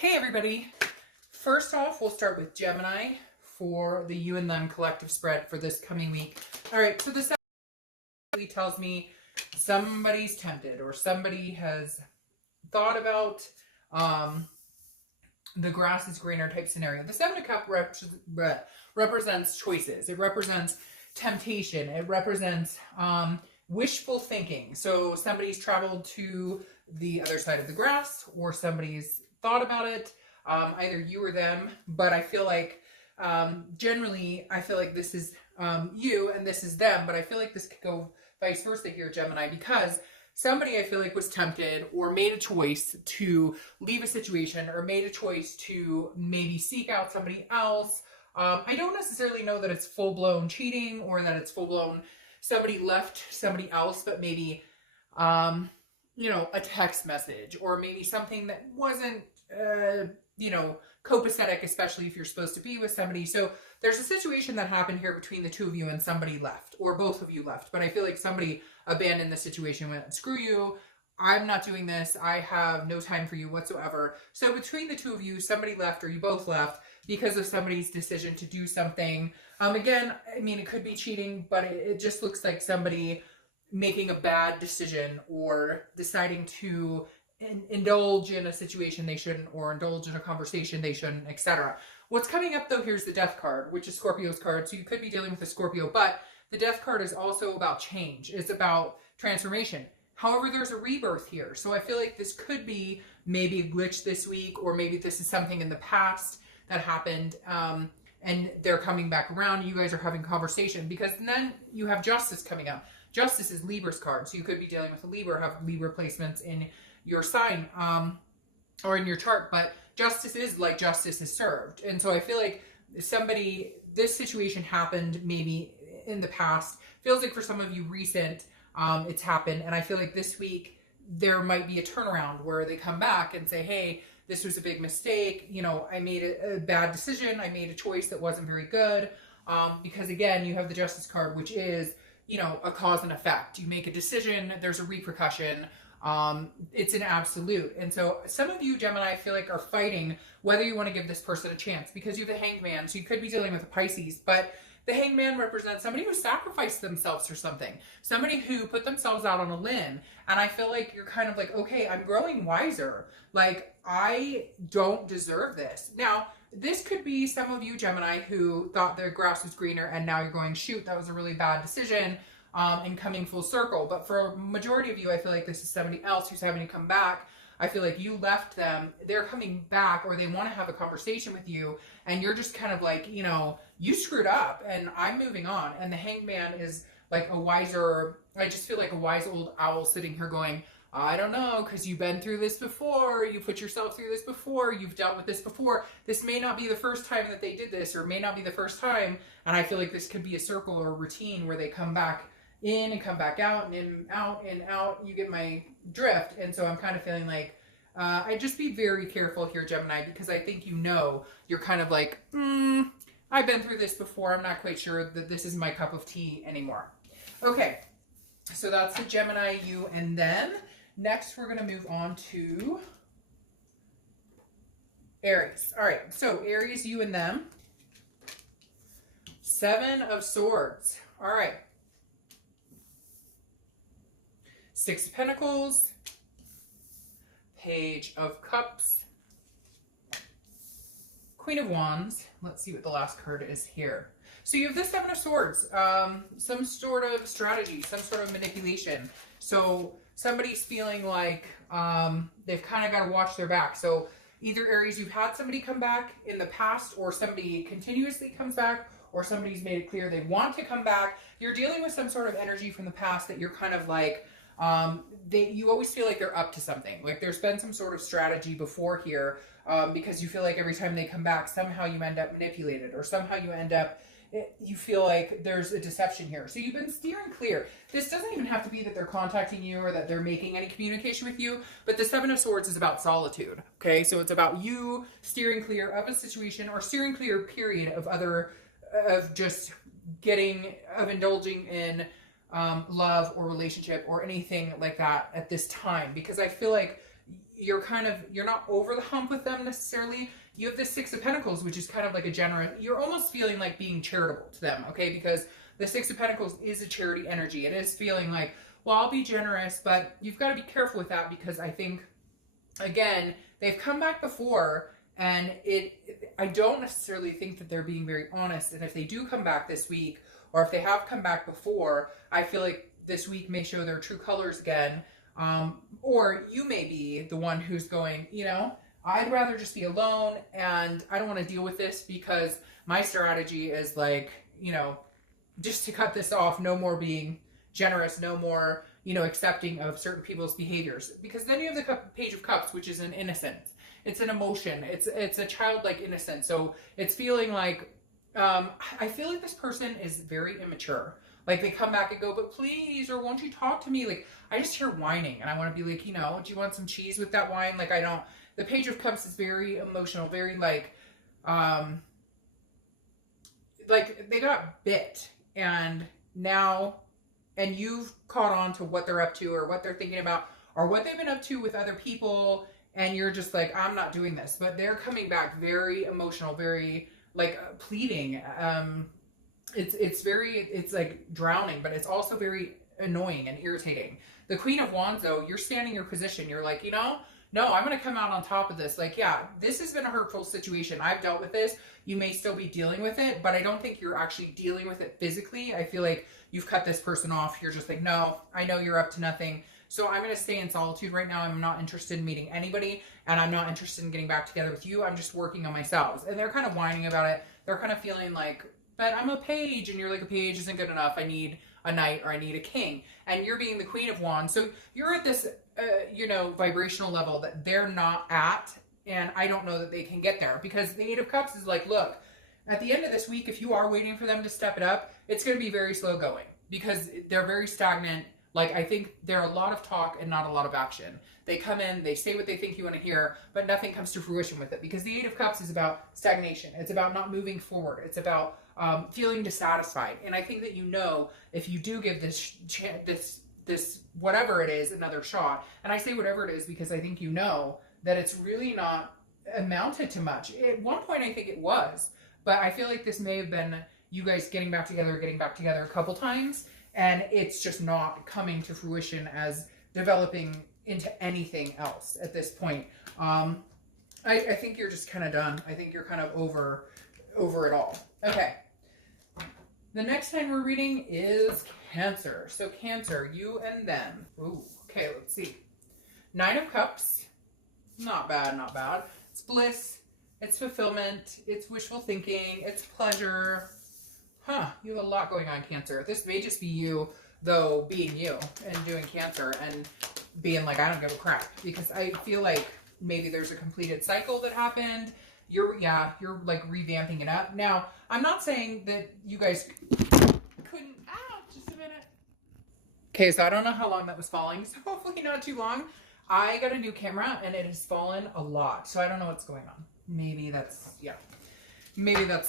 Hey everybody! First off, we'll start with Gemini for the you and them collective spread for this coming week. Alright, so this actually tells me somebody's tempted or somebody has thought about the grass is greener type scenario. The Seven of Cups represents choices. It represents temptation. It represents wishful thinking. So somebody's traveled to the other side of the grass or somebody's thought about it, either you or them, but I feel like generally I feel like this is you and this is them, but I feel like this could go vice versa here, Gemini, because somebody I feel like was tempted or made a choice to leave a situation or made a choice to maybe seek out somebody else. I don't necessarily know that it's full-blown cheating or that it's full-blown somebody left somebody else, but maybe a text message or maybe something that wasn't, copacetic, especially if you're supposed to be with somebody. So there's a situation that happened here between the two of you and somebody left or both of you left. But I feel like somebody abandoned the situation, went, screw you, I'm not doing this. I have no time for you whatsoever. So between the two of you, somebody left or you both left because of somebody's decision to do something. Again, I mean, it could be cheating, but it just looks like somebody making a bad decision or deciding to indulge in a situation they shouldn't or indulge in a conversation they shouldn't, etc. What's coming up though, here's the Death card, which is Scorpio's card. So you could be dealing with a Scorpio, but the Death card is also about change. It's about transformation. However, there's a rebirth here. So I feel like this could be maybe a glitch this week, or maybe this is something in the past that happened and they're coming back around. You guys are having conversation because then you have Justice coming up. Justice is Libra's card. So you could be dealing with a Libra, have Libra placements in your sign or in your chart, but justice is like justice is served. And so I feel like this situation happened maybe in the past. Feels like for some of you recent, it's happened. And I feel like this week there might be a turnaround where they come back and say, hey, this was a big mistake. I made a bad decision. I made a choice that wasn't very good. Because again, you have the Justice card, which is, a cause and effect. You make a decision, there's a repercussion. It's an absolute. And so some of you, Gemini, I feel like are fighting whether you want to give this person a chance because you have the Hangman. So you could be dealing with a Pisces, but the Hangman represents somebody who sacrificed themselves for something, somebody who put themselves out on a limb. And I feel like you're kind of like, okay, I'm growing wiser. Like, I don't deserve this. Now, this could be some of you, Gemini, who thought their grass was greener and now you're going, shoot, that was a really bad decision. And coming full circle. But for a majority of you, I feel like this is somebody else who's having to come back. I feel like you left them, they're coming back, or they want to have a conversation with you, and you're just kind of like, you screwed up and I'm moving on. And the Hangman is like I just feel like a wise old owl sitting here going, I don't know, because you've been through this before, you put yourself through this before, you've dealt with this before. This may not be the first time that they did this, or may not be the first time. And I feel like this could be a circle or a routine where they come back in and come back out and in, out and out. You get my drift. And so I'm kind of feeling like I just be very careful here, Gemini, because I think you're kind of like, I've been through this before. I'm not quite sure that this is my cup of tea anymore. Okay, so that's the Gemini, you, and then next we're going to move on to Aries. All right, so Aries, you and them. Seven of Swords. All right. Six of Pentacles, Page of Cups, Queen of Wands. Let's see what the last card is here. So you have this Seven of Swords, some sort of strategy, some sort of manipulation. So somebody's feeling like they've kind of got to watch their back. So either Aries, you've had somebody come back in the past, or somebody continuously comes back, or somebody's made it clear they want to come back. You're dealing with some sort of energy from the past that you're kind of like, you always feel like they're up to something. Like there's been some sort of strategy before here, because you feel like every time they come back, somehow you end up manipulated, or somehow you feel like there's a deception here. So you've been steering clear. This doesn't even have to be that they're contacting you or that they're making any communication with you, but the Seven of Swords is about solitude. Okay, so it's about you steering clear of a situation, or steering clear, period, of just indulging in love or relationship or anything like that at this time, because I feel like you're not over the hump with them necessarily. You have the Six of Pentacles, which is kind of like a generous, you're almost feeling like being charitable to them, okay? Because the Six of Pentacles is a charity energy. It is feeling like, well, I'll be generous, but you've got to be careful with that, because I think, again, they've come back before, and I don't necessarily think that they're being very honest. And if they do come back this week, or if they have come back before, I feel like this week may show their true colors again. Or you may be the one who's going, you know, I'd rather just be alone, and I don't want to deal with this, because my strategy is like, you know, just to cut this off, no more being generous, no more, you know, accepting of certain people's behaviors. Because then you have the Page of Cups, which is an innocence. It's an emotion. It's a childlike innocence. So it's feeling like, I feel like this person is very immature. Like, they come back and go, but please, or won't you talk to me? Like, I just hear whining, and I want to be like, you know, do you want some cheese with that wine? Like, I don't. The Page of Cups is very emotional, very like they got bit, and now, and you've caught on to what they're up to, or what they're thinking about, or what they've been up to with other people, and you're just like, I'm not doing this. But they're coming back very emotional, very like pleading. It's like drowning, but it's also very annoying and irritating. The Queen of Wands, though, you're standing your position. You're like, you know, no, I'm going to come out on top of this. Like, yeah, this has been a hurtful situation. I've dealt with this. You may still be dealing with it, but I don't think you're actually dealing with it physically. I feel like you've cut this person off. You're just like, no, I know you're up to nothing. So I'm going to stay in solitude right now. I'm not interested in meeting anybody, and I'm not interested in getting back together with you. I'm just working on myself. And they're kind of whining about it. They're kind of feeling like, but I'm a page, and you're like, a page isn't good enough. I need a knight, or I need a king. And you're being the Queen of Wands. So you're at this, you know, vibrational level that they're not at. And I don't know that they can get there, because the Eight of Cups is like, look, at the end of this week, if you are waiting for them to step it up, it's going to be very slow going, because they're very stagnant. Like, I think there are a lot of talk and not a lot of action. They come in, they say what they think you want to hear, but nothing comes to fruition with it, because the Eight of Cups is about stagnation. It's about not moving forward. It's about feeling dissatisfied. And I think that, you know, if you do give this whatever it is another shot, and I say whatever it is because I think, you know, that it's really not amounted to much. At one point, I think it was, but I feel like this may have been you guys getting back together a couple times, and it's just not coming to fruition as developing into anything else at this point. I think you're just kind of done. I think you're kind of over it all. Okay. The next sign we're reading is Cancer. So Cancer, you and them. Ooh, okay, let's see. Nine of Cups. Not bad, not bad. It's bliss. It's fulfillment. It's wishful thinking. It's pleasure. Huh, you have a lot going on, Cancer. This may just be you, though, being you and doing Cancer and being like, I don't give a crap. Because I feel like maybe there's a completed cycle that happened. You're like revamping it up. Now, I'm not saying that you guys couldn't, just a minute. Okay, so I don't know how long that was falling, so hopefully not too long. I got a new camera, and it has fallen a lot, so I don't know what's going on. Maybe that's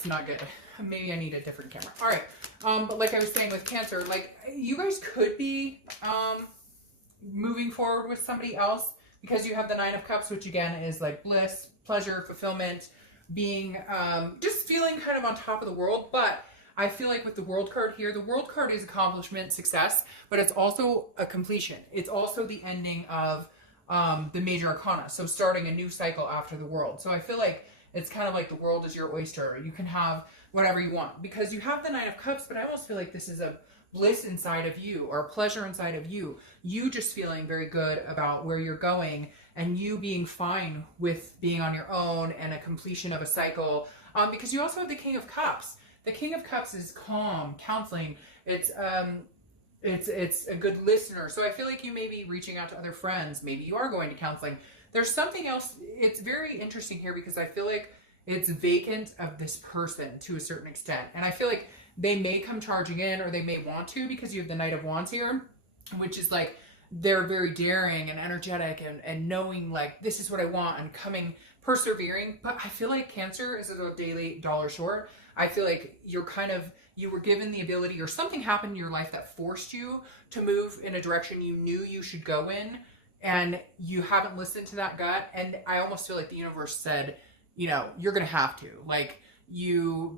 not good. Maybe I need a different camera. All right, but like I was saying with Cancer, like, you guys could be moving forward with somebody else, because you have the Nine of Cups, which again is like bliss, pleasure, fulfillment, being just feeling kind of on top of the world. But I feel like with the World card here, the World card is accomplishment, success, but it's also a completion. It's also the ending of the major arcana, so starting a new cycle after the World. So I feel like it's kind of like the world is your oyster. You can have whatever you want, because you have the Nine of Cups, but I almost feel like this is a bliss inside of you, or pleasure inside of you. You just feeling very good about where you're going, and you being fine with being on your own and a completion of a cycle. Because you also have the King of Cups. The King of Cups is calm, counseling. It's a good listener. So I feel like you may be reaching out to other friends. Maybe you are going to counseling. There's something else. It's very interesting here, because I feel like it's vacant of this person to a certain extent. And I feel like they may come charging in, or they may want to, because you have the Knight of Wands here, which is like, they're very daring and energetic and knowing like, this is what I want, and coming, persevering. But I feel like Cancer is a daily dollar short. I feel like you were given the ability, or something happened in your life that forced you to move in a direction you knew you should go in, and you haven't listened to that gut. And I almost feel like the universe said, you know, you're going to have to, like,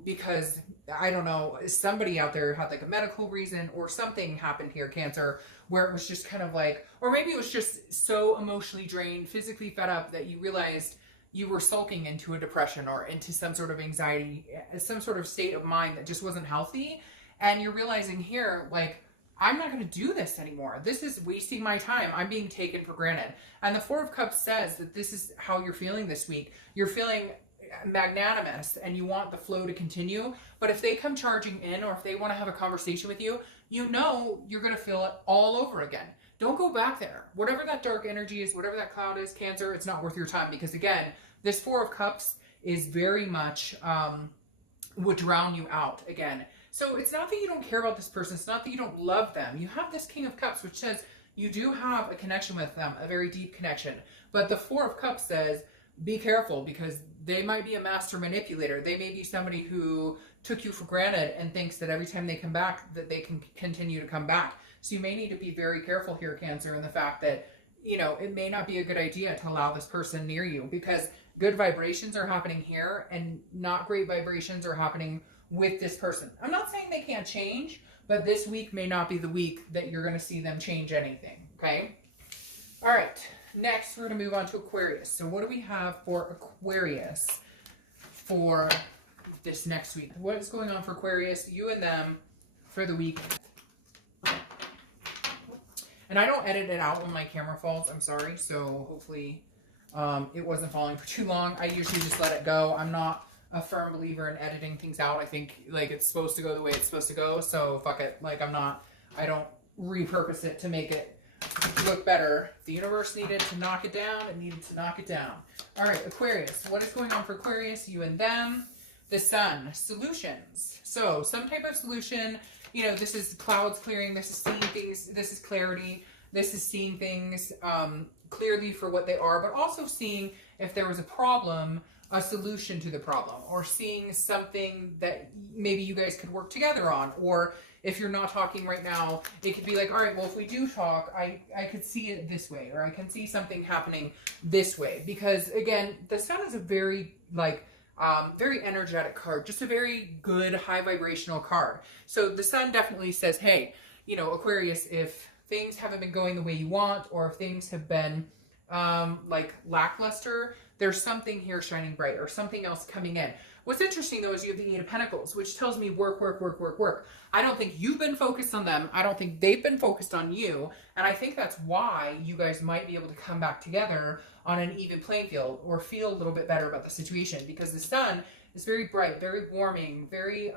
because I don't know, somebody out there had like a medical reason or something happened here, Cancer, where it was just kind of like, or maybe it was just so emotionally drained, physically fed up that you realized you were sulking into a depression or into some sort of anxiety, some sort of state of mind that just wasn't healthy. And you're realizing here, like, I'm not going to do this anymore. This is wasting my time. I'm being taken for granted. And the Four of Cups says that this is how you're feeling this week. You're feeling magnanimous and you want the flow to continue. But if they come charging in, or if they want to have a conversation with you, you know you're going to feel it all over again. Don't go back there. Whatever that dark energy is, whatever that cloud is, Cancer, it's not worth your time. Because again, this Four of Cups is very much would drown you out again. So it's not that you don't care about this person. It's not that you don't love them. You have this King of Cups, which says you do have a connection with them, a very deep connection. But the Four of Cups says, be careful, because they might be a master manipulator. They may be somebody who took you for granted and thinks that every time they come back that they can continue to come back. So you may need to be very careful here, Cancer, in the fact that, you know, it may not be a good idea to allow this person near you, because good vibrations are happening here and not great vibrations are happening with this person. I'm not saying they can't change, but this week may not be the week that you're going to see them change anything, okay? All right, next we're going to move on to Aquarius. So what do we have for Aquarius for this next week? What is going on for Aquarius, you and them, for the week? And I don't edit it out when my camera falls, I'm sorry, so hopefully it wasn't falling for too long. I usually just let it go. I'm not a firm believer in editing things out. I think, like, it's supposed to go the way it's supposed to go, so fuck it. Like, I don't repurpose it to make it look better. The universe needed to knock it down. It needed to knock it down. All right, Aquarius. What is going on for Aquarius, you and them? The Sun. Solutions. So, some type of solution. You know, this is clouds clearing. This is seeing things. This is clarity. This is seeing things clearly for what they are, but also seeing if there was a problem, a solution to the problem, or seeing something that maybe you guys could work together on. Or if you're not talking right now, it could be like, all right, well, if we do talk, I could see it this way, or I can see something happening this way. Because again, the Sun is a very, like, very energetic card, just a very good high vibrational card. So the Sun definitely says, hey, you know, Aquarius, if things haven't been going the way you want, or if things have been like lackluster, there's something here shining bright, or something else coming in. What's interesting though is you have the Eight of Pentacles, which tells me work, work, work, work, work. I don't think you've been focused on them. I don't think they've been focused on you. And I think that's why you guys might be able to come back together on an even playing field, or feel a little bit better about the situation, because the Sun is very bright, very warming, very,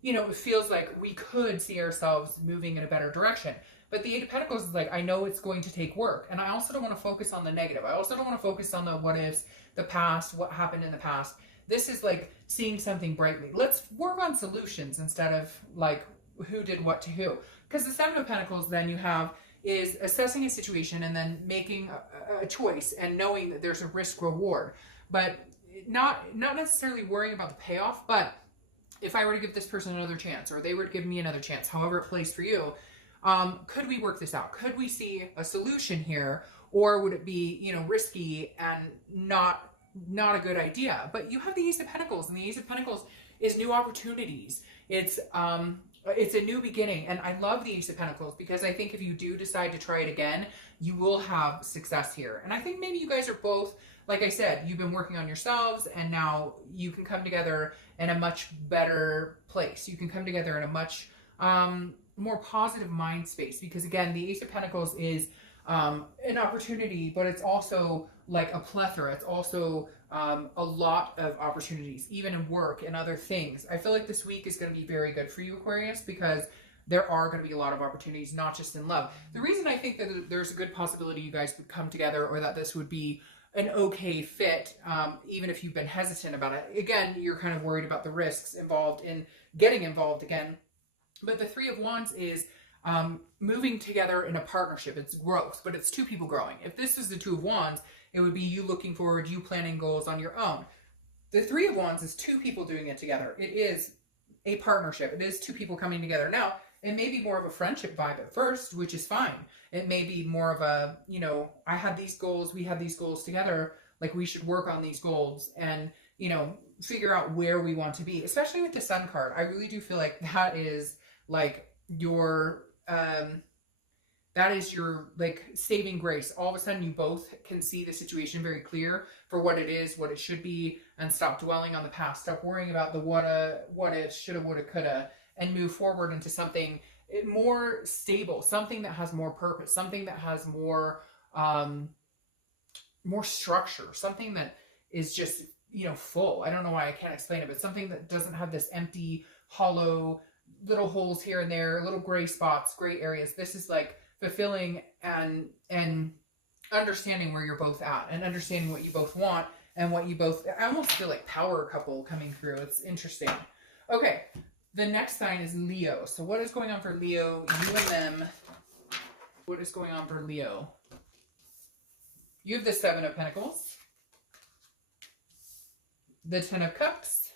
you know, it feels like we could see ourselves moving in a better direction. But the Eight of Pentacles is like, I know it's going to take work. And I also don't want to focus on the negative. I also don't want to focus on the what ifs, the past, what happened in the past. This is like seeing something brightly. Let's work on solutions instead of like who did what to who. Because the Seven of Pentacles then you have is assessing a situation and then making a choice and knowing that there's a risk reward. But not necessarily worrying about the payoff, but if I were to give this person another chance, or they were to give me another chance, however it plays for you, could we work this out? Could we see a solution here? Or would it be, you know, risky and not a good idea? But you have the Ace of Pentacles, and the Ace of Pentacles is new opportunities. It's a new beginning. And I love the Ace of Pentacles because I think if you do decide to try it again, you will have success here. And I think maybe you guys are both, like I said, you've been working on yourselves, and now you can come together in a much better place. You can come together in a much more positive mind space, because again, the Ace of Pentacles is an opportunity, but it's also like a plethora. It's also a lot of opportunities, even in work and other things. I feel like this week is going to be very good for you, Aquarius, because there are going to be a lot of opportunities, not just in love. The reason I think that there's a good possibility you guys would come together, or that this would be an okay fit, even if you've been hesitant about it. Again, you're kind of worried about the risks involved in getting involved again. But the Three of Wands is moving together in a partnership. It's growth, but it's two people growing. If this is the Two of Wands, it would be you looking forward, you planning goals on your own. The Three of Wands is two people doing it together. It is a partnership. It is two people coming together. Now, it may be more of a friendship vibe at first, which is fine. It may be more of a, you know, I had these goals, we had these goals together, like we should work on these goals and, you know, figure out where we want to be, especially with the Sun card. I really do feel like that is like your, that is your like saving grace. All of a sudden you both can see the situation very clear for what it is, what it should be, and stop dwelling on the past. Stop worrying about the what if, shoulda, woulda, coulda, and move forward into something more stable, something that has more purpose, something that has more more structure, something that is just, you know, full. I don't know why I can't explain it, but something that doesn't have this empty, hollow, little holes here and there, little gray spots, gray areas. This is like fulfilling and understanding where you're both at and understanding what you both want and what you both, I almost feel like power couple coming through. It's interesting. Okay. The next sign is Leo. So what is going on for Leo? You and them. What is going on for Leo? You have the Seven of Pentacles. The Ten of Cups.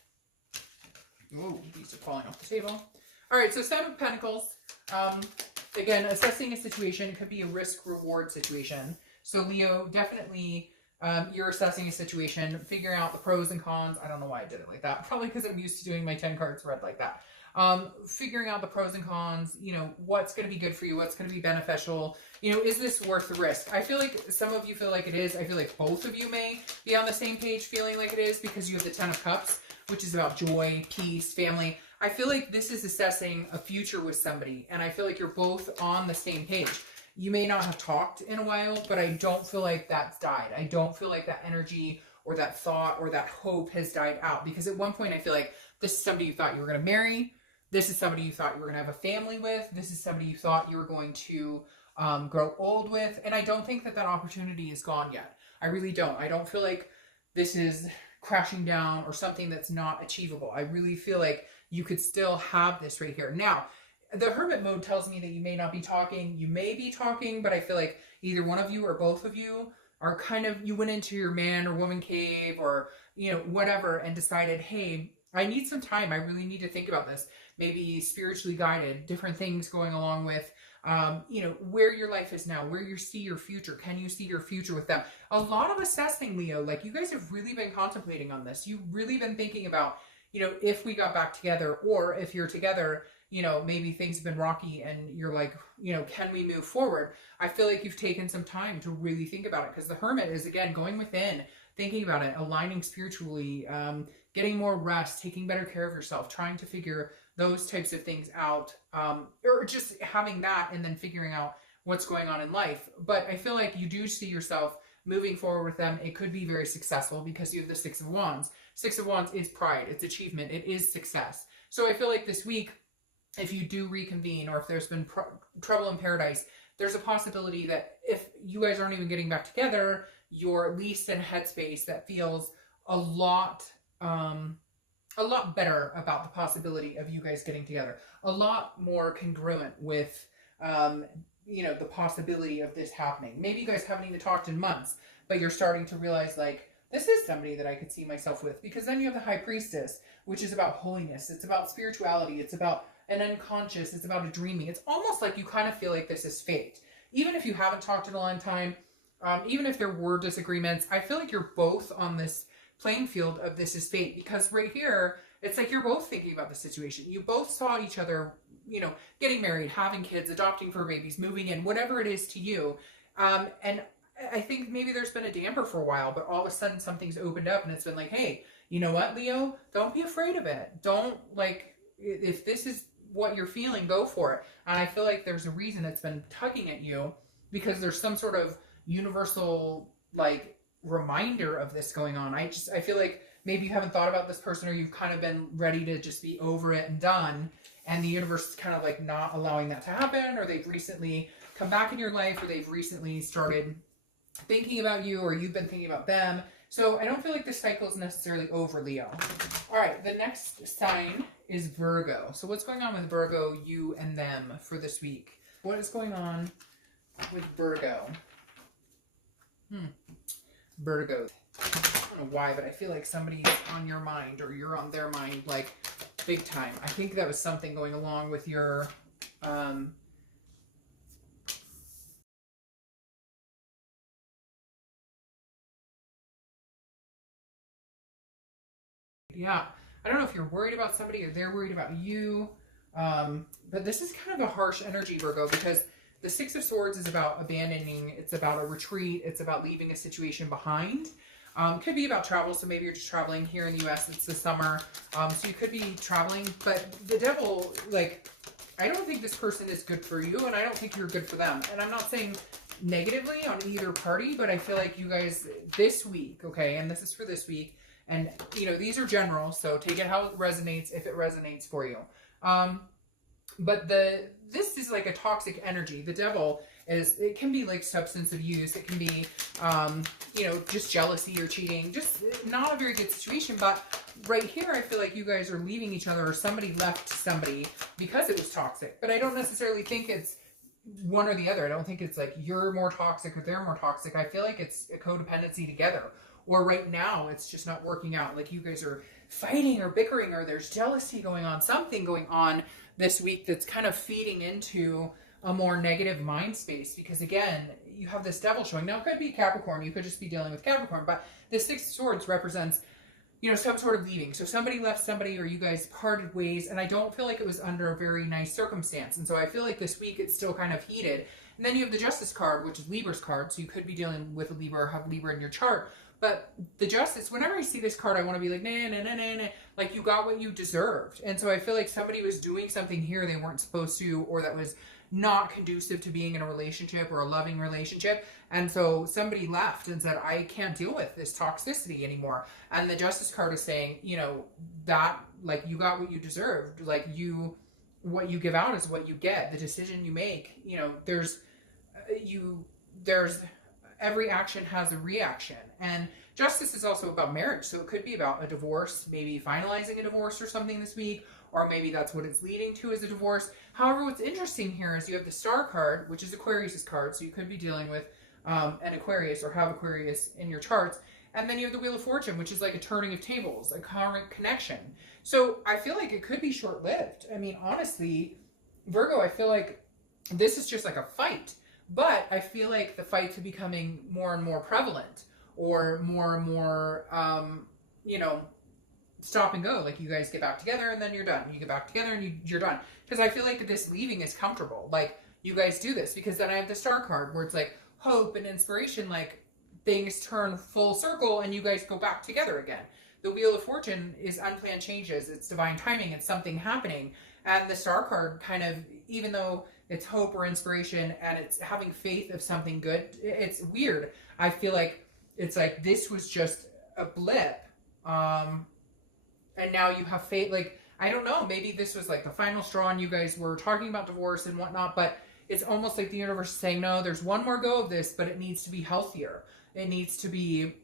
Oh, these are falling off the table. All right, so Seven of Pentacles. Again, assessing a situation. It could be a risk-reward situation. So Leo, definitely you're assessing a situation, figuring out the pros and cons. I don't know why I did it like that. Probably because I'm used to doing my 10 cards read like that. Figuring out the pros and cons, you know, what's going to be good for you, what's going to be beneficial. You know, is this worth the risk? I feel like some of you feel like it is. I feel like both of you may be on the same page feeling like it is because you have the Ten of Cups, which is about joy, peace, family. I feel like this is assessing a future with somebody, and I feel like you're both on the same page. You may not have talked in a while, but I don't feel like that's died. I don't feel like that energy or that thought or that hope has died out, because at one point I feel like this is somebody you thought you were going to marry. This is somebody you thought you were going to have a family with. This is somebody you thought you were going to grow old with. And I don't think that that opportunity is gone yet. I really don't. I don't feel like this is crashing down or something that's not achievable. I really feel like you could still have this right here. Now, the Hermit mode tells me that you may not be talking. You may be talking, but I feel like either one of you or both of you are kind of, you went into your man or woman cave or, you know, whatever, and decided, hey, I need some time. I really need to think about this. Maybe spiritually guided, different things going along with, you know, where your life is now, where you see your future. Can you see your future with them? A lot of assessing, Leo. Like, you guys have really been contemplating on this. You've really been thinking about, you know, if we got back together, or if you're together, you know, maybe things have been rocky and you're like, you know, can we move forward? I feel like you've taken some time to really think about it, because the Hermit is, again, going within, thinking about it, aligning spiritually, getting more rest, taking better care of yourself, trying to figure those types of things out, or just having that and then figuring out what's going on in life. But I feel like you do see yourself moving forward with them. It could be very successful because you have the Six of Wands. Six of Wands is pride, it's achievement, it is success. So I feel like this week, if you do reconvene, or if there's been trouble in paradise, there's a possibility that if you guys aren't even getting back together, you're at least in a headspace that feels a lot better about the possibility of you guys getting together. A lot more congruent with, you know, the possibility of this happening. Maybe you guys haven't even talked in months, but you're starting to realize, like, this is somebody that I could see myself with. Because then you have the High Priestess, which is about holiness. It's about spirituality. It's about an unconscious. It's about a dreaming. It's almost like you kind of feel like this is fate. Even if you haven't talked in a long time, even if there were disagreements, I feel like you're both on this playing field of this is fate. Because right here, it's like you're both thinking about the situation. You both saw each other, you know, getting married, having kids, adopting fur babies, moving in, whatever it is to you. And I think maybe there's been a damper for a while, but all of a sudden something's opened up and it's been like, hey, you know what, Leo? Don't be afraid of it. Don't, like, if this is what you're feeling, go for it. And I feel like there's a reason it's been tugging at you, because there's some sort of universal, like, reminder of this going on. I feel like maybe you haven't thought about this person, or you've kind of been ready to just be over it and done, and the universe is kind of like not allowing that to happen, or they've recently come back in your life, or they've recently started thinking about you, or you've been thinking about them. So I don't feel like this cycle is necessarily over, Leo. All right, the next sign is Virgo. So what's going on with Virgo, you and them, for this week? What is going on with Virgo? Virgo. I don't know why, but I feel like somebody's on your mind, or you're on their mind, like, big time. I think that was something going along with your Yeah, I don't know if you're worried about somebody or they're worried about you. But this is kind of a harsh energy, Virgo, because the Six of Swords is about abandoning, it's about a retreat, it's about leaving a situation behind. Could be about travel, so maybe you're just traveling here in the US, it's the summer, so you could be traveling, but the Devil, like, I don't think this person is good for you, and I don't think you're good for them. And I'm not saying negatively on either party, but I feel like you guys this week, okay, and this is for this week, and you know, these are general, so take it how it resonates if it resonates for you. But this is like a toxic energy. The Devil is, it can be like substance abuse, it can be you know, just jealousy or cheating, just not a very good situation. But right here I feel like you guys are leaving each other, or somebody left somebody because it was toxic. But I don't necessarily think it's one or the other. I don't think it's like you're more toxic or they're more toxic. I feel like it's a codependency together, or right now it's just not working out, like you guys are fighting or bickering, or there's jealousy going on, something going on this week that's kind of feeding into a more negative mind space. Because again, you have this Devil showing. Now it could be Capricorn, you could just be dealing with Capricorn, but the Six of Swords represents, you know, some sort of leaving. So somebody left somebody, or you guys parted ways, and I don't feel like it was under a very nice circumstance. And so I feel like this week it's still kind of heated. And then you have the Justice card, which is Libra's card, so you could be dealing with a Libra or have Libra in your chart. But the Justice, whenever I see this card, I want to be like, nah, nah, nah, nah, nah. Like, you got what you deserved. And so I feel like somebody was doing something here they weren't supposed to, or that was not conducive to being in a relationship or a loving relationship. And so somebody left and said, I can't deal with this toxicity anymore. And the Justice card is saying, you know, that, like, you got what you deserved. Like, what you give out is what you get. The decision you make, you know, there's every action has a reaction. And Justice is also about marriage. So it could be about a divorce, maybe finalizing a divorce or something this week, or maybe that's what it's leading to, is a divorce. However, what's interesting here is you have the Star card, which is Aquarius's card. So you could be dealing with an Aquarius, or have Aquarius in your charts. And then you have the Wheel of Fortune, which is like a turning of tables, a karmic connection. So I feel like it could be short-lived. I mean, honestly, Virgo, I feel like this is just like a fight. But I feel like the fights are becoming more and more prevalent, or more and more, you know, stop and go. Like, you guys get back together and then you're done. You get back together and you're done. Because I feel like this leaving is comfortable. Like, you guys do this. Because then I have the Star card, where it's like hope and inspiration. Like, things turn full circle and you guys go back together again. The Wheel of Fortune is unplanned changes. It's divine timing. It's something happening. And the Star card kind of, even though it's hope or inspiration and it's having faith of something good, it's weird. I feel like it's like this was just a blip. And now you have faith. Like, I don't know, maybe this was like the final straw and you guys were talking about divorce and whatnot, but it's almost like the universe is saying, no, there's one more go of this, but it needs to be healthier. It needs to be,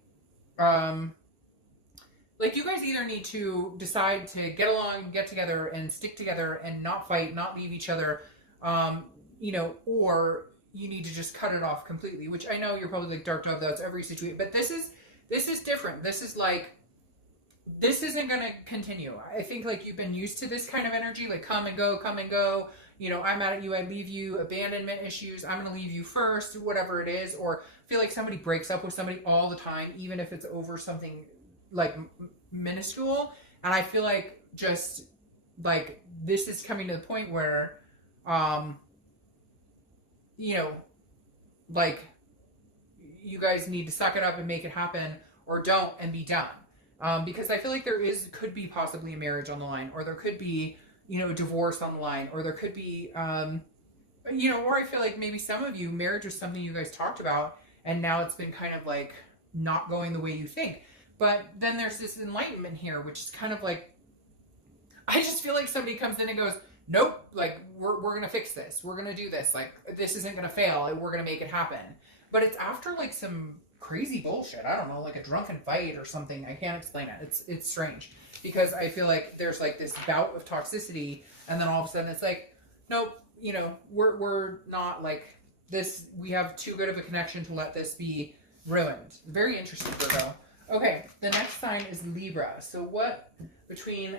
like, you guys either need to decide to get along, get together, and stick together and not fight, not leave each other, you know, or you need to just cut it off completely, which I know you're probably like, Dark Dove, that's every situation, but this is different. This is like, this isn't going to continue. I think, like, you've been used to this kind of energy, like come and go, you know, I'm mad at you, I leave you, abandonment issues, I'm going to leave you first, whatever it is, or feel like somebody breaks up with somebody all the time, even if it's over something like minuscule. And I feel like just like this is coming to the point where you know, like, you guys need to suck it up and make it happen, or don't, and be done. Because I feel like could be possibly a marriage on the line, or there could be, you know, divorce on the line, or there could be, you know, or I feel like maybe some of you, marriage was something you guys talked about, and now it's been kind of like not going the way you think. But then there's this enlightenment here, which is kind of like, I just feel like somebody comes in and goes, nope, like, we're going to fix this. We're going to do this. Like, this isn't going to fail. We're going to make it happen. But it's after, like, some crazy bullshit. I don't know, like a drunken fight or something. I can't explain it. It's strange. Because I feel like there's, like, this bout of toxicity, and then all of a sudden it's like, nope, you know, we're not, like, this, we have too good of a connection to let this be ruined. Very interesting, Virgo. Okay, the next sign is Libra. So what between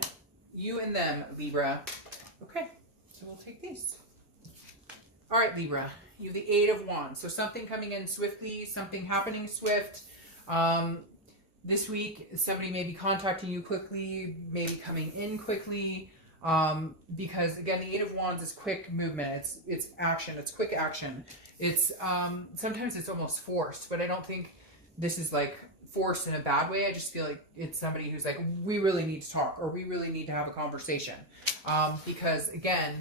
you and them, Libra? Okay, so we'll take these. All right, Libra, you have the Eight of Wands. So something coming in swiftly, something happening swift. This week, somebody may be contacting you quickly, maybe coming in quickly. Because again, the Eight of Wands is quick movement. It's action. It's quick action. It's sometimes it's almost forced, but I don't think this is like forced in a bad way. I just feel like it's somebody who's like, we really need to talk, or we really need to have a conversation. Because again,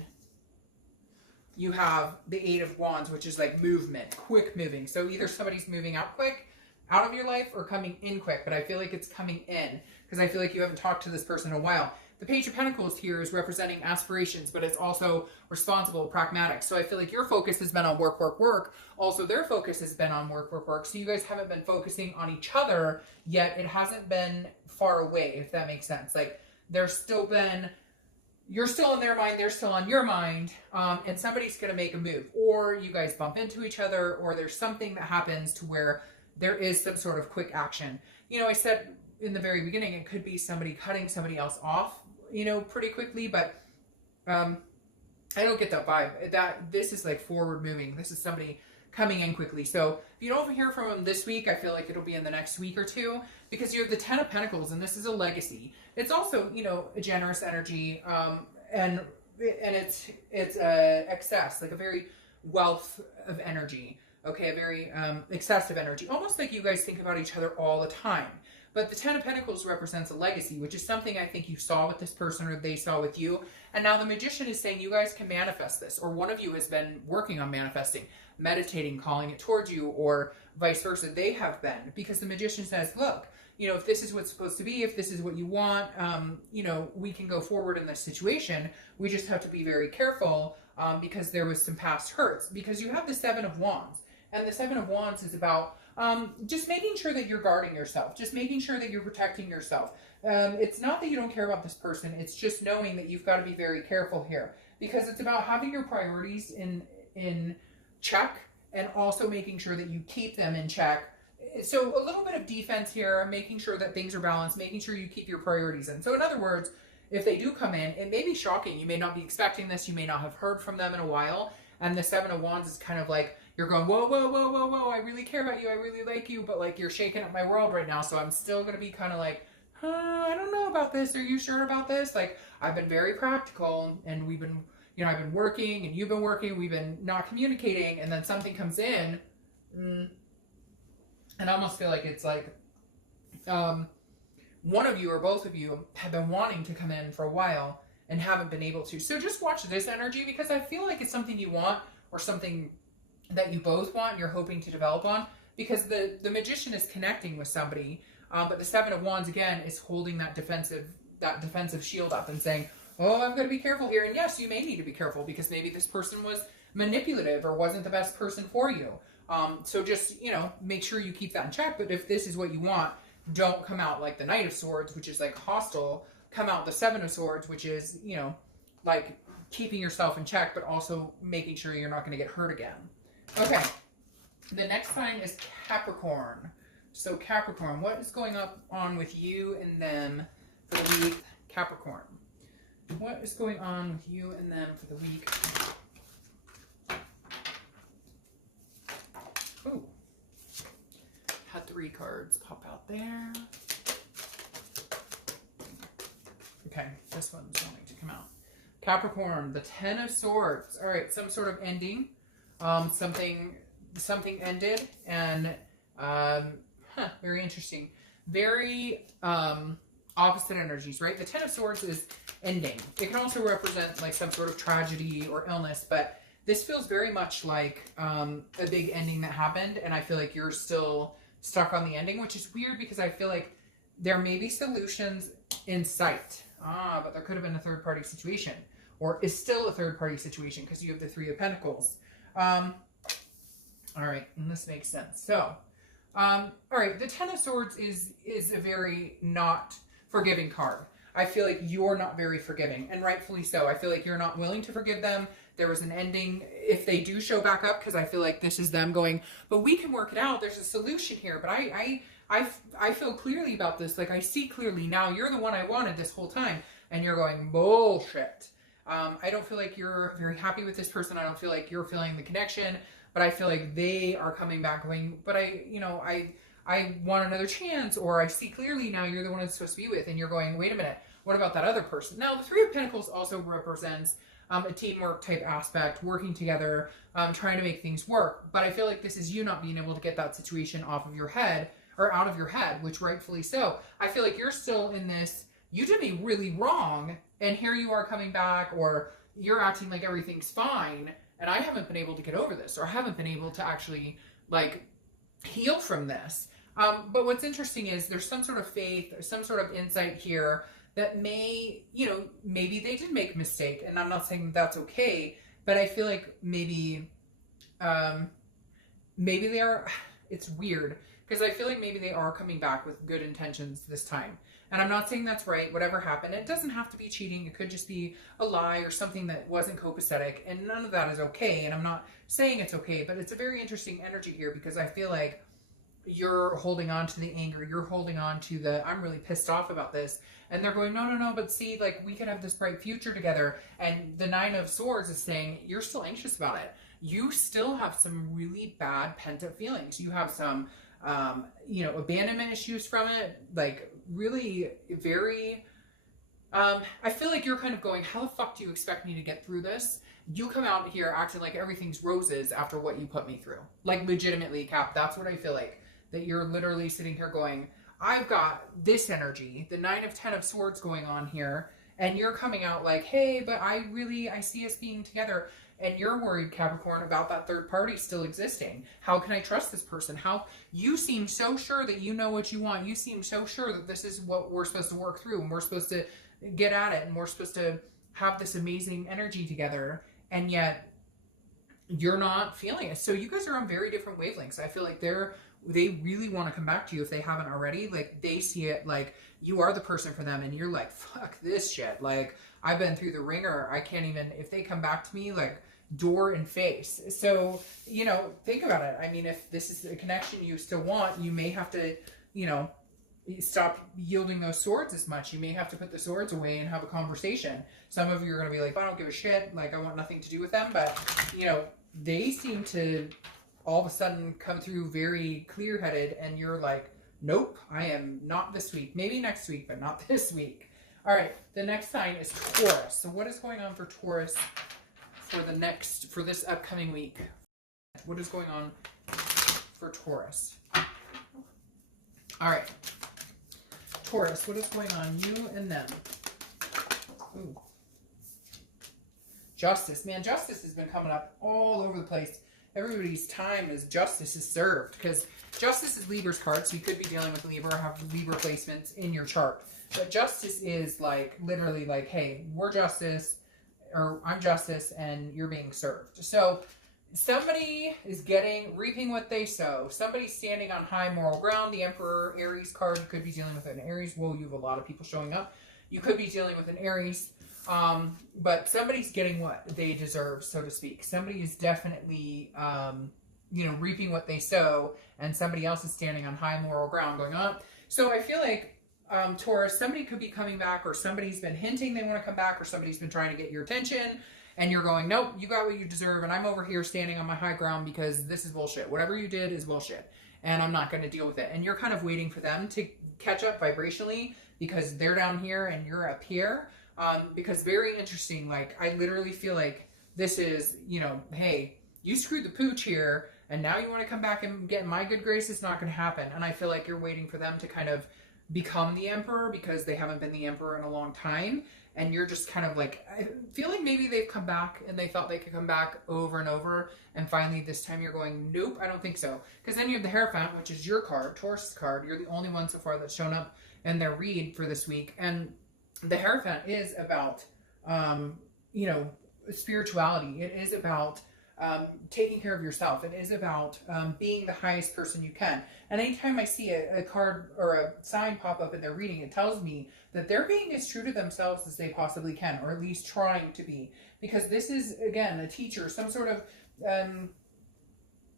you have the Eight of Wands, which is like movement, quick moving. So either somebody's moving out quick, out of your life, or coming in quick. But I feel like it's coming in because I feel like you haven't talked to this person in a while. The Page of Pentacles here is representing aspirations, but it's also responsible, pragmatic. So I feel like your focus has been on work, work, work. Also, their focus has been on work, work, work. So you guys haven't been focusing on each other, yet it hasn't been far away, if that makes sense. Like, there's still been, you're still in their mind, they're still on your mind, and somebody's going to make a move. Or you guys bump into each other, or there's something that happens to where there is some sort of quick action. You know, I said in the very beginning, it could be somebody cutting somebody else off, you know, pretty quickly, but I don't get that vibe. That this is like forward moving. This is somebody coming in quickly. So if you don't hear from them this week, I feel like it'll be in the next week or two, because you have the Ten of Pentacles, and this is a legacy. It's also, you know, a generous energy, and it's excess, like a very wealth of energy. Okay, a very excessive energy, almost like you guys think about each other all the time. But the Ten of Pentacles represents a legacy, which is something I think you saw with this person, or they saw with you. And now the Magician is saying you guys can manifest this, or one of you has been working on manifesting, meditating, calling it towards you, or vice versa. They have been, because the Magician says, look, you know, if this is what's supposed to be, if this is what you want, you know, we can go forward in this situation. We just have to be very careful because there was some past hurts. Because you have the Seven of Wands, and the Seven of Wands is about just making sure that you're guarding yourself, just making sure that you're protecting yourself. It's not that you don't care about this person. It's just knowing that you've got to be very careful here, because it's about having your priorities in check, and also making sure that you keep them in check. So a little bit of defense here, making sure that things are balanced, making sure you keep your priorities in. So in other words, if they do come in, it may be shocking. You may not be expecting this. You may not have heard from them in a while. And the Seven of Wands is kind of like, you're going, whoa, whoa, whoa, whoa, whoa, I really care about you, I really like you, but like, you're shaking up my world right now, so I'm still going to be kind of like, I don't know about this, are you sure about this? Like, I've been very practical, and we've been, you know, I've been working, and you've been working, we've been not communicating, and then something comes in, and I almost feel like it's like, one of you or both of you have been wanting to come in for a while, and haven't been able to. So just watch this energy, because I feel like it's something you want, or something that you both want and you're hoping to develop on, because the Magician is connecting with somebody, but the Seven of Wands again is holding that defensive shield up and saying, oh, I'm going to be careful here. And yes, you may need to be careful, because maybe this person was manipulative or wasn't the best person for you. So just, you know, make sure you keep that in check. But if this is what you want, don't come out like the Knight of Swords, which is like hostile. Come out the Seven of Swords, which is, you know, like keeping yourself in check, but also making sure you're not going to get hurt again. Okay, the next sign is Capricorn. So Capricorn, what is going on with you and them for the week? Capricorn, what is going on with you and them for the week? Oh, had 3 cards pop out there. Okay, this one's going to come out. Capricorn, the Ten of Swords. All right, some sort of ending. Something ended, and very interesting. Very opposite energies, right? The Ten of Swords is ending. It can also represent like some sort of tragedy or illness, but this feels very much like a big ending that happened, and I feel like you're still stuck on the ending, which is weird, because I feel like there may be solutions in sight. But there could have been a third-party situation, or is still a third-party situation, because you have the Three of Pentacles. All right, and this makes sense. So, all right, the Ten of Swords is a very not forgiving card. I feel like you're not very forgiving, and rightfully so. I feel like you're not willing to forgive them. There was an ending. If they do show back up, because I feel like this is them going, but we can work it out. There's a solution here. But I feel clearly about this. Like, I see clearly now. You're the one I wanted this whole time, and you're going, bullshit. I don't feel like you're very happy with this person. I don't feel like you're feeling the connection, but I feel like they are coming back going, but I want another chance, or I see clearly now you're the one I'm supposed to be with, and you're going, wait a minute, what about that other person? Now, the Three of Pentacles also represents a teamwork type aspect, working together, trying to make things work. But I feel like this is you not being able to get that situation off of your head, or out of your head, which rightfully so. I feel like you're still in this, you did me really wrong, and here you are coming back, or you're acting like everything's fine, and I haven't been able to get over this, or I haven't been able to actually, like, heal from this. But what's interesting is there's some sort of faith, or some sort of insight here that may, maybe they did make a mistake, and I'm not saying that that's okay, but I feel like maybe they are, it's weird, because I feel like maybe they are coming back with good intentions this time. And I'm not saying that's right, whatever happened. It doesn't have to be cheating. It could just be a lie or something that wasn't copacetic, and none of that is okay. And I'm not saying it's okay, but it's a very interesting energy here, because I feel like you're holding on to the anger. You're holding on to the, I'm really pissed off about this. And they're going, no, but see, like, we could have this bright future together. And the Nine of Swords is saying, you're still anxious about it. You still have some really bad pent-up feelings. You have some, abandonment issues from it. Like, really very, I feel like you're kind of going, how the fuck do you expect me to get through this? You come out here acting like everything's roses after what you put me through. Like, legitimately, Cap, that's what I feel like. That you're literally sitting here going, I've got this energy, the Ten of Swords going on here, and you're coming out like, hey, but I see us being together, and you're worried, Capricorn, about that third party still existing. How can I trust this person? How, you seem so sure that you know what you want. You seem so sure that this is what we're supposed to work through, and we're supposed to get at it, and we're supposed to have this amazing energy together, and yet you're not feeling it. So you guys are on very different wavelengths. I feel like they really want to come back to you if they haven't already. Like, they see it like you are the person for them, and you're like, fuck this shit. Like, I've been through the ringer. I can't even, if they come back to me, like, door and face. So, think about it. I mean, if this is a connection you still want, you may have to, stop yielding those swords as much. You may have to put the swords away and have a conversation. Some of you are going to be like, I don't give a shit. Like, I want nothing to do with them. But, they seem to all of a sudden come through very clear-headed, and you're like, nope, I am not this week. Maybe next week, but not this week. All right, the next sign is Taurus. So what is going on for Taurus for this upcoming week? What is going on for Taurus? All right, Taurus, what is going on? You and them. Ooh. Justice. Man, justice has been coming up all over the place. Everybody's time is justice is served, because justice is Libra's card, so you could be dealing with Libra or have Libra placements in your chart. But justice is like literally like, hey, we're justice, or I'm justice, and you're being served. So somebody is reaping what they sow. Somebody's standing on high moral ground. The Emperor Aries card, you could be dealing with an Aries. Well, you have a lot of people showing up. You could be dealing with an Aries. But somebody's getting what they deserve, so to speak. Somebody is definitely, reaping what they sow, and somebody else is standing on high moral ground going on. So I feel like, Taurus, somebody could be coming back, or somebody's been hinting they want to come back, or somebody's been trying to get your attention, and you're going, nope, you got what you deserve, and I'm over here standing on my high ground because this is bullshit. Whatever you did is bullshit, and I'm not going to deal with it. And you're kind of waiting for them to catch up vibrationally, because they're down here and you're up here. Because very interesting, like, I literally feel like this is, hey, you screwed the pooch here, and now you want to come back and get in my good grace. It's not going to happen. And I feel like you're waiting for them to kind of become the emperor, because they haven't been the emperor in a long time. And you're just kind of like, I feel like maybe they've come back and they thought they could come back over and over. And finally, this time you're going, nope, I don't think so. Because then you have the Hierophant, which is your card, Taurus card. You're the only one so far that's shown up in their read for this week. And the Hierophant is about, spirituality. It is about taking care of yourself. It is about being the highest person you can. And anytime I see a card or a sign pop up in their reading, it tells me that they're being as true to themselves as they possibly can, or at least trying to be. Because this is, again, a teacher, some sort of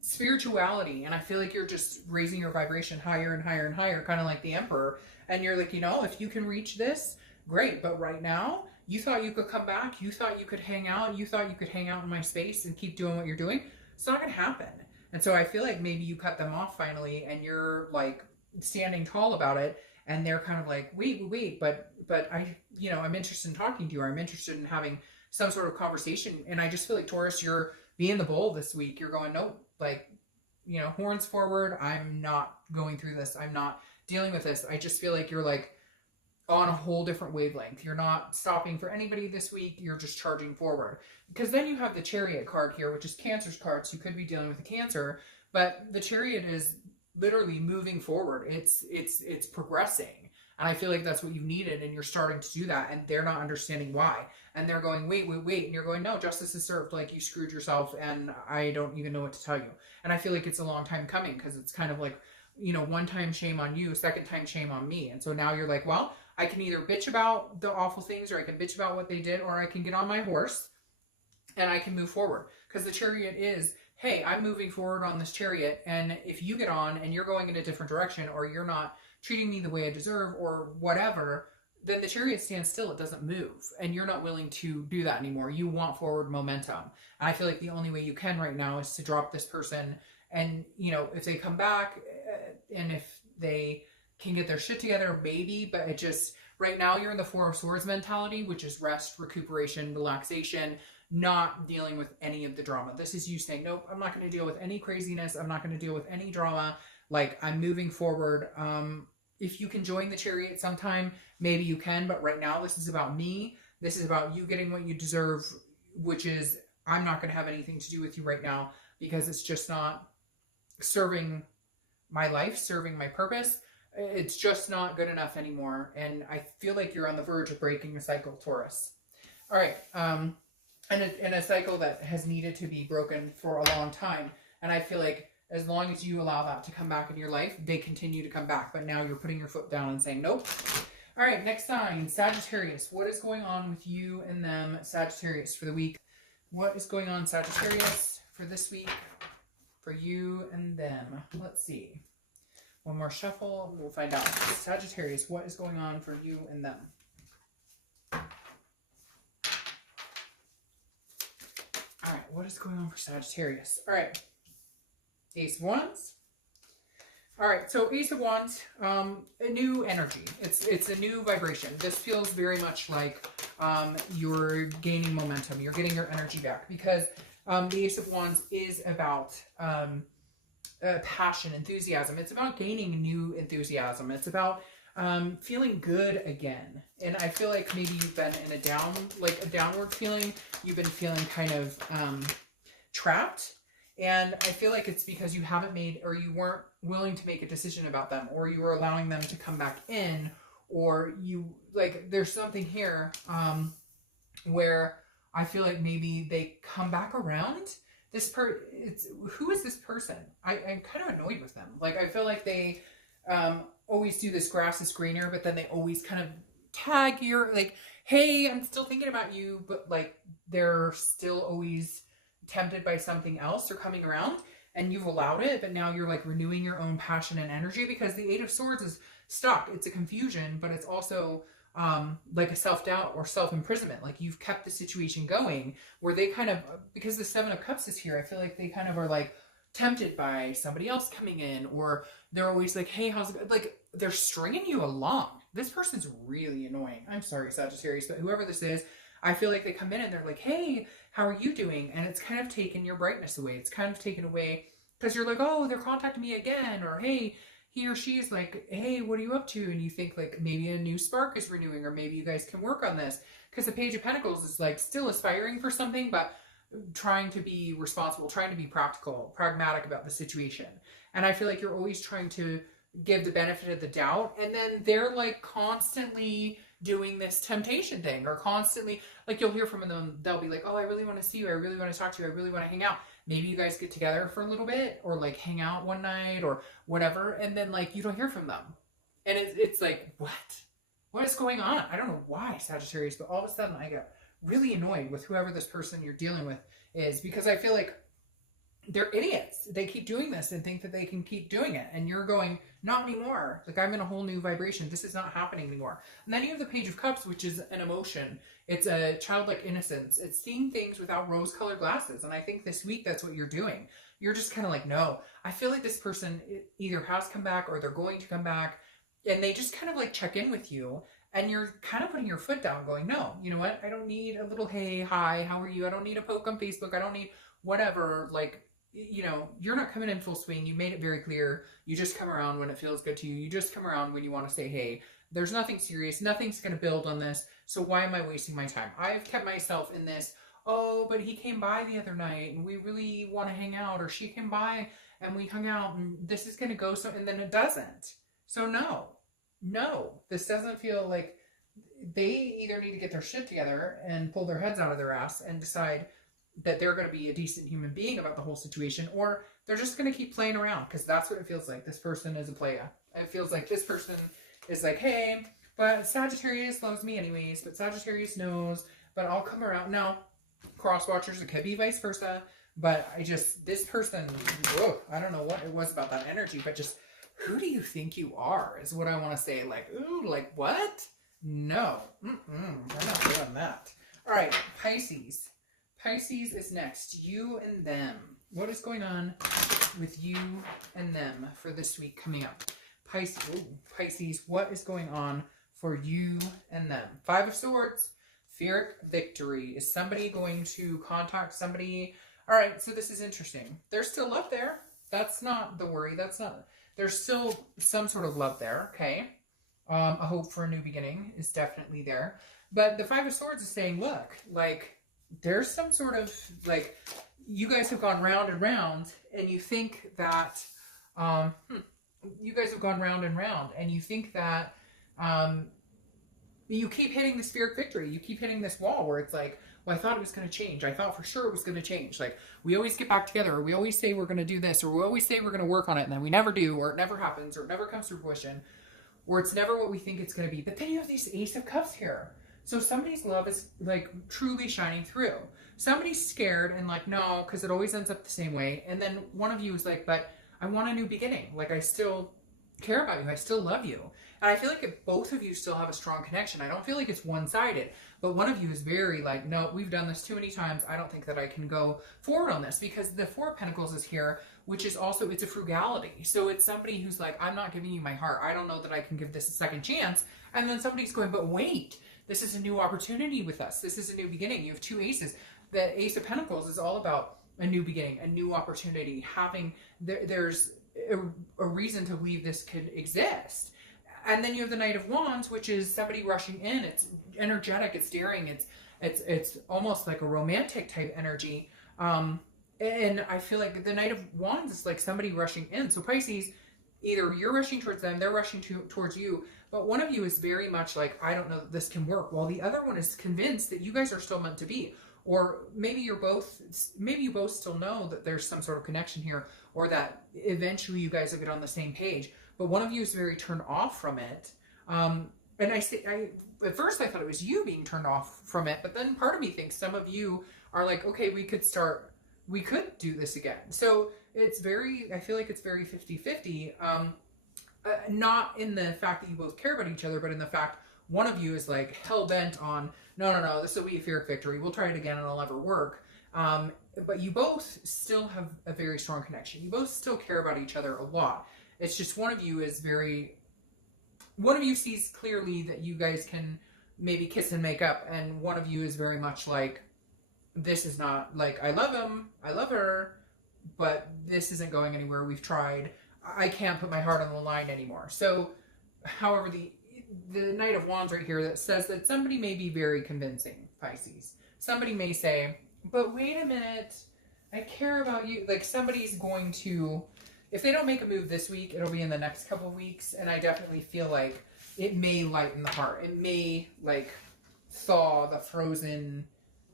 spirituality. And I feel like you're just raising your vibration higher and higher and higher, kind of like the Emperor. And you're like, if you can reach this, great. But right now, you thought you could come back. You thought you could hang out. You thought you could hang out in my space and keep doing what you're doing. It's not going to happen. And so I feel like maybe you cut them off finally and you're like standing tall about it. And they're kind of like, wait, but I, I'm interested in talking to you. Or I'm interested in having some sort of conversation. And I just feel like, Taurus, you're being the bull this week. You're going, nope, like, horns forward. I'm not going through this. I'm not dealing with this. I just feel like you're like on a whole different wavelength. You're not stopping for anybody this week. You're just charging forward. Because then you have the Chariot card here, which is Cancer's card. So you could be dealing with a Cancer, but the Chariot is literally moving forward. It's progressing. And I feel like that's what you needed, and you're starting to do that, and they're not understanding why. And they're going, wait. And you're going, no, justice is served. Like, you screwed yourself, and I don't even know what to tell you. And I feel like it's a long time coming, because it's kind of like, one time shame on you, second time shame on me. And so now you're like, well, I can either bitch about the awful things, or I can bitch about what they did, or I can get on my horse and I can move forward. Because the Chariot is, hey, I'm moving forward on this Chariot, and if you get on and you're going in a different direction, or you're not treating me the way I deserve, or whatever, then the Chariot stands still. It doesn't move. And you're not willing to do that anymore. You want forward momentum. And I feel like the only way you can right now is to drop this person. And, if they come back, and if they can get their shit together, maybe, but it just, right now you're in the Four of Swords mentality, which is rest, recuperation, relaxation, not dealing with any of the drama. This is you saying, nope, I'm not going to deal with any craziness. I'm not going to deal with any drama. Like, I'm moving forward. If you can join the Chariot sometime, maybe you can. But right now, this is about me. This is about you getting what you deserve, which is, I'm not going to have anything to do with you right now, because it's just not serving my life, serving my purpose. It's just not good enough anymore. And I feel like you're on the verge of breaking a cycle, Taurus. All right. And a cycle that has needed to be broken for a long time. And I feel like as long as you allow that to come back in your life, they continue to come back. But now you're putting your foot down and saying, nope. All right, next sign, Sagittarius. What is going on with you and them, Sagittarius, for the week? What is going on, Sagittarius, for this week, for you and them? Let's see. One more shuffle, we'll find out. Sagittarius, what is going on for you and them? All right, what is going on for Sagittarius? All right. Ace of Wands. All right, so Ace of Wands, a new energy. It's a new vibration. This feels very much like you're gaining momentum. You're getting your energy back, because the Ace of Wands is about passion, enthusiasm. It's about gaining new enthusiasm. It's about feeling good again. And I feel like maybe you've been in a downward feeling. You've been feeling kind of trapped. And I feel like it's because you haven't made, or you weren't willing to make a decision about them, or you were allowing them to come back in, or there's something here where I feel like maybe they come back around. Who is this person? I'm kind of annoyed with them. Like, I feel like they always do this grass is greener, but then they always kind of tag your, like, hey, I'm still thinking about you, but like, they're still always tempted by something else. They're coming around, and you've allowed it, but now you're like renewing your own passion and energy, because the Eight of Swords is stuck. It's a confusion, but it's also like a self-doubt or self-imprisonment. Like, you've kept the situation going, where they kind of, because the Seven of Cups is here, I feel like they kind of are like tempted by somebody else coming in, or they're always like, hey, how's it? Like, they're stringing you along. This person's really annoying. I'm sorry, Sagittarius, but whoever this is, I feel like they come in and they're like, hey, how are you doing? And it's kind of taken your brightness away. It's kind of taken away, because you're like, oh, they're contacting me again. Or, hey, he or she is like, hey, what are you up to? And you think like maybe a new spark is renewing, or maybe you guys can work on this. Because the Page of Pentacles is like still aspiring for something, but trying to be responsible, trying to be practical, pragmatic about the situation. And I feel like you're always trying to give the benefit of the doubt. And then they're like constantly doing this temptation thing, or constantly, like, you'll hear from them, they'll be like, oh, I really want to see you, I really want to talk to you, I really want to hang out. Maybe you guys get together for a little bit, or like hang out one night or whatever, and then like you don't hear from them, and it's like, what is going on? I don't know why, Sagittarius, but all of a sudden I get really annoyed with whoever this person you're dealing with is, because I feel like they're idiots. They keep doing this and think that they can keep doing it. And you're going, not anymore. Like, I'm in a whole new vibration. This is not happening anymore. And then you have the Page of Cups, which is an emotion. It's a childlike innocence. It's seeing things without rose-colored glasses. And I think this week that's what you're doing. You're just kind of like, no. I feel like this person either has come back or they're going to come back. And they just kind of like check in with you. And you're kind of putting your foot down going, no, you know what? I don't need a little, hey, hi, how are you? I don't need a poke on Facebook. I don't need whatever. Like, you know, you're not coming in full swing. You made it very clear. You just come around when it feels good to you. You just come around when you want to say, hey, there's nothing serious. Nothing's going to build on this. So why am I wasting my time? I've kept myself in this, oh, but he came by the other night and we really want to hang out, or she came by and we hung out and this is going to go so, and then it doesn't. So no, this doesn't feel like. They either need to get their shit together and pull their heads out of their ass and decide that they're going to be a decent human being about the whole situation, or they're just going to keep playing around, because that's what it feels like. This person is a player. It feels like this person is like, hey, but Sagittarius loves me anyways, but Sagittarius knows, but I'll come around. Now, cross watchers, it could be vice versa, but this person, whoa, I don't know what it was about that energy, but just, who do you think you are is what I want to say. Like, ooh, like what? No, I'm not doing that. All right, Pisces. Pisces is next. You and them. What is going on with you and them for this week coming up? Pisces, what is going on for you and them? Five of Swords, Pyrrhic victory. Is somebody going to contact somebody? All right, so this is interesting. There's still love there. That's not the worry. There's still some sort of love there, okay? A hope for a new beginning is definitely there. But the Five of Swords is saying, look, like, there's some sort of, like, you guys have gone round and round, and you think that, you guys have gone round and round, and you think that, you keep hitting the Pyrrhic victory. You keep hitting this wall where it's like, well, I thought it was going to change. I thought for sure it was going to change. Like, we always get back together, or we always say we're going to do this, or we always say we're going to work on it, and then we never do, or it never happens, or it never comes to fruition. Or it's never what we think it's going to be. But then you have these Ace of Cups here. So somebody's love is like truly shining through. Somebody's scared and like, no, because it always ends up the same way. And then one of you is like, but I want a new beginning. Like, I still care about you. I still love you. And I feel like if both of you still have a strong connection, I don't feel like it's one-sided. But one of you is very like, no, we've done this too many times. I don't think that I can go forward on this, because the Four of Pentacles is here, which is also, it's a frugality. So it's somebody who's like, I'm not giving you my heart. I don't know that I can give this a second chance. And then somebody's going, but wait, this is a new opportunity with us. This is a new beginning. You have two aces. The Ace of Pentacles is all about a new beginning, a new opportunity, there's a reason to believe this could exist. And then you have the Knight of Wands, which is somebody rushing in. It's energetic, it's daring, it's almost like a romantic type energy. And I feel like the Knight of Wands is like somebody rushing in. So Pisces, either you're rushing towards them, they're rushing towards you, but one of you is very much like, I don't know that this can work, while the other one is convinced that you guys are still meant to be. Or maybe you both still know that there's some sort of connection here, or that eventually you guys will get on the same page. But one of you is very turned off from it. And at first I thought it was you being turned off from it, but then part of me thinks some of you are like, okay, we could do this again. So I feel like it's very 50-50. Not in the fact that you both care about each other, but in the fact one of you is like hell-bent on, no, this will be a Pyrrhic victory. We'll try it again and it'll never work. But you both still have a very strong connection. You both still care about each other a lot. It's just one of you sees clearly that you guys can maybe kiss and make up, and one of you is very much like, this is not, like, I love him, I love her, but this isn't going anywhere. We've tried. I can't put my heart on the line anymore. So, however, the Knight of Wands right here that says that somebody may be very convincing, Pisces. Somebody may say, but wait a minute, I care about you. Like, somebody's going to, if they don't make a move this week, it'll be in the next couple of weeks. And I definitely feel like it may lighten the heart. It may, like, thaw the frozen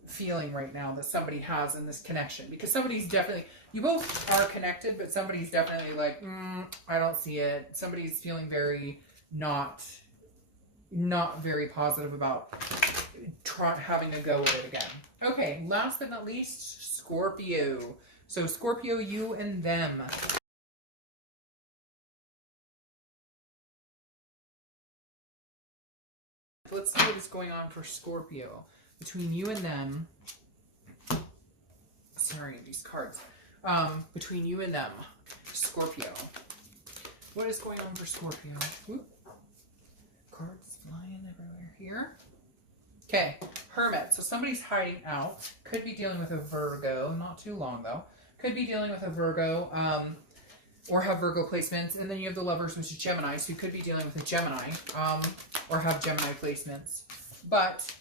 feeling right now that somebody has in this connection. Because somebody's definitely, you both are connected, but somebody's definitely like, I don't see it. Somebody's feeling very not very positive about having to go with it again. Okay, last but not least, Scorpio. So Scorpio, you and them. Let's see what is going on for Scorpio. Between you and them. Sorry, these cards. Between you and them. Scorpio. What is going on for Scorpio? Whoop. Cards flying everywhere here. Okay, Hermit. So somebody's hiding out. Could be dealing with a Virgo. Not too long, though. Could be dealing with a Virgo. Or have Virgo placements. And then you have the Lovers, which is Gemini. So you could be dealing with a Gemini. Or have Gemini placements. But,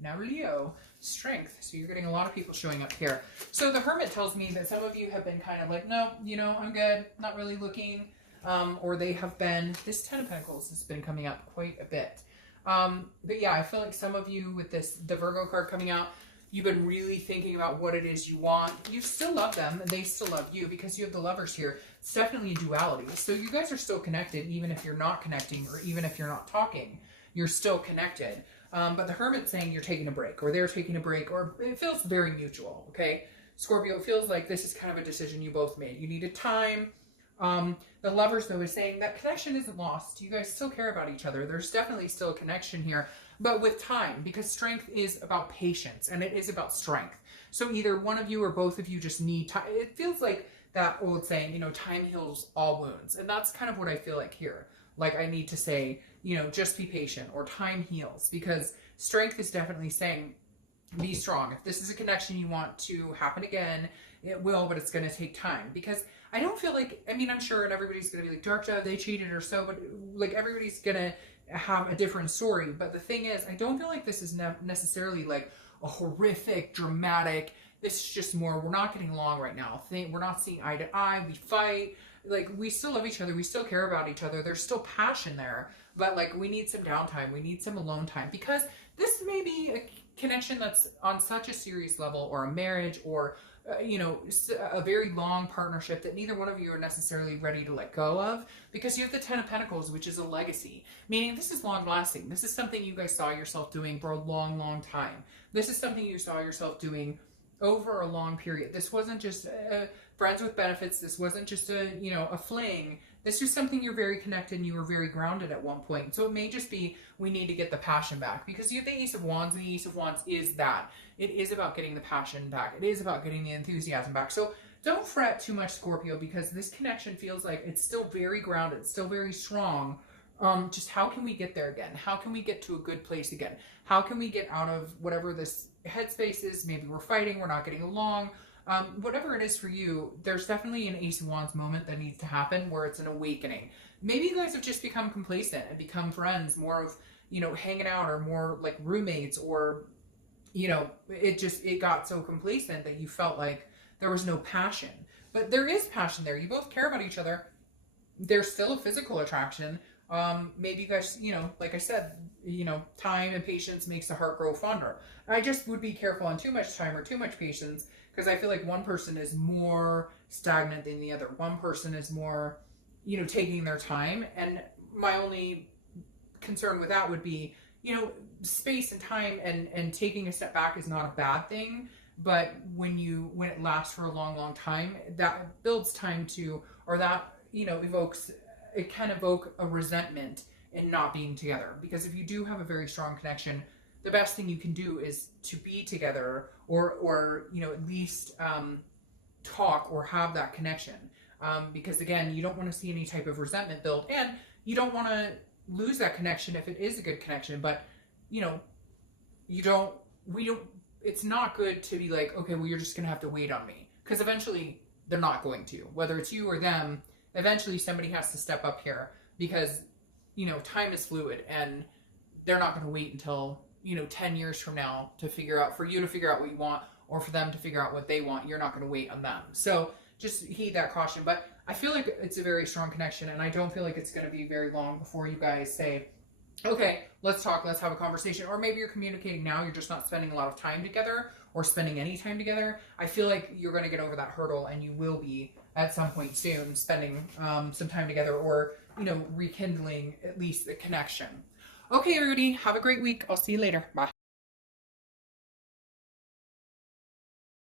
now Leo. Strength. So you're getting a lot of people showing up here. So the Hermit tells me that some of you have been kind of like, no, you know, I'm good. Not really looking. Or they have been, this Ten of Pentacles has been coming up quite a bit. But yeah, I feel like some of you with this, the Virgo card coming out, you've been really thinking about what it is you want. You still love them and they still love you because you have the Lovers here. It's definitely a duality. So you guys are still connected even if you're not connecting or even if you're not talking. You're still connected. But the Hermit's saying you're taking a break or they're taking a break or it feels very mutual, okay? Scorpio, it feels like this is kind of a decision you both made. You needed time. The Lovers, though, is saying that connection isn't lost. You guys still care about each other. There's definitely still a connection here, but with time, because strength is about patience and it is about strength. So either one of you or both of you just need time. It feels like that old saying, you know, time heals all wounds. And that's kind of what I feel like here. Like I need to say, you know, just be patient or time heals because strength is definitely saying be strong. If this is a connection you want to happen again, it will, but it's going to take time because I don't feel like, I mean, I'm sure and everybody's going to be like, Dark Dove, they cheated or so, but like everybody's going to have a different story. But the thing is, I don't feel like this is necessarily like a horrific, dramatic, this is just more, we're not getting along right now. We're not seeing eye to eye, we fight. Like, we still love each other. We still care about each other. There's still passion there. But, like, we need some downtime. We need some alone time. Because this may be a connection that's on such a serious level or a marriage or, you know, a very long partnership that neither one of you are necessarily ready to let go of. Because you have the Ten of Pentacles, which is a legacy. Meaning this is long lasting. This is something you guys saw yourself doing for a long, long time. This is something you saw yourself doing over a long period. This wasn't just friends with benefits. This wasn't just a, you know, a fling. This is something you're very connected and you were very grounded at one point. So it may just be we need to get the passion back because you have the Ace of Wands and the Ace of Wands is that. It is about getting the passion back. It is about getting the enthusiasm back. So don't fret too much, Scorpio, because this connection feels like it's still very grounded. It's still very strong. Just how can we get there again? How can we get to a good place again? How can we get out of whatever this headspace is? Maybe we're fighting, we're not getting along. Whatever it is for you, there's definitely an Ace of Wands moment that needs to happen where it's an awakening. Maybe you guys have just become complacent and become friends, more of, you know, hanging out or more like roommates or, you know, it got so complacent that you felt like there was no passion. But there is passion there. You both care about each other. There's still a physical attraction. Maybe you guys, you know, like I said, you know, time and patience makes the heart grow fonder. I just would be careful on too much time or too much patience because I feel like one person is more stagnant than the other. One person is more, you know, taking their time. And my only concern with that would be, you know, space and time and taking a step back is not a bad thing. But when it lasts for a long, long time, that builds time to, or that, you know, it can evoke a resentment in not being together. Because if you do have a very strong connection, the best thing you can do is to be together or you know, at least talk or have that connection. Because again, you don't want to see any type of resentment build and you don't want to lose that connection if it is a good connection. But, you know, it's not good to be like, okay, well, you're just going to have to wait on me. Because eventually they're not going to. Whether it's you or them, eventually somebody has to step up here because, you know, time is fluid and they're not going to wait until, you know, 10 years from now for you to figure out what you want or for them to figure out what they want. You're not going to wait on them. So just heed that caution. But I feel like it's a very strong connection and I don't feel like it's going to be very long before you guys say, okay, let's talk, let's have a conversation. Or maybe you're communicating now, you're just not spending a lot of time together or spending any time together. I feel like you're going to get over that hurdle and you will be at some point soon spending some time together or, you know, rekindling at least the connection. Okay, everybody, have a great week. I'll see you later. Bye.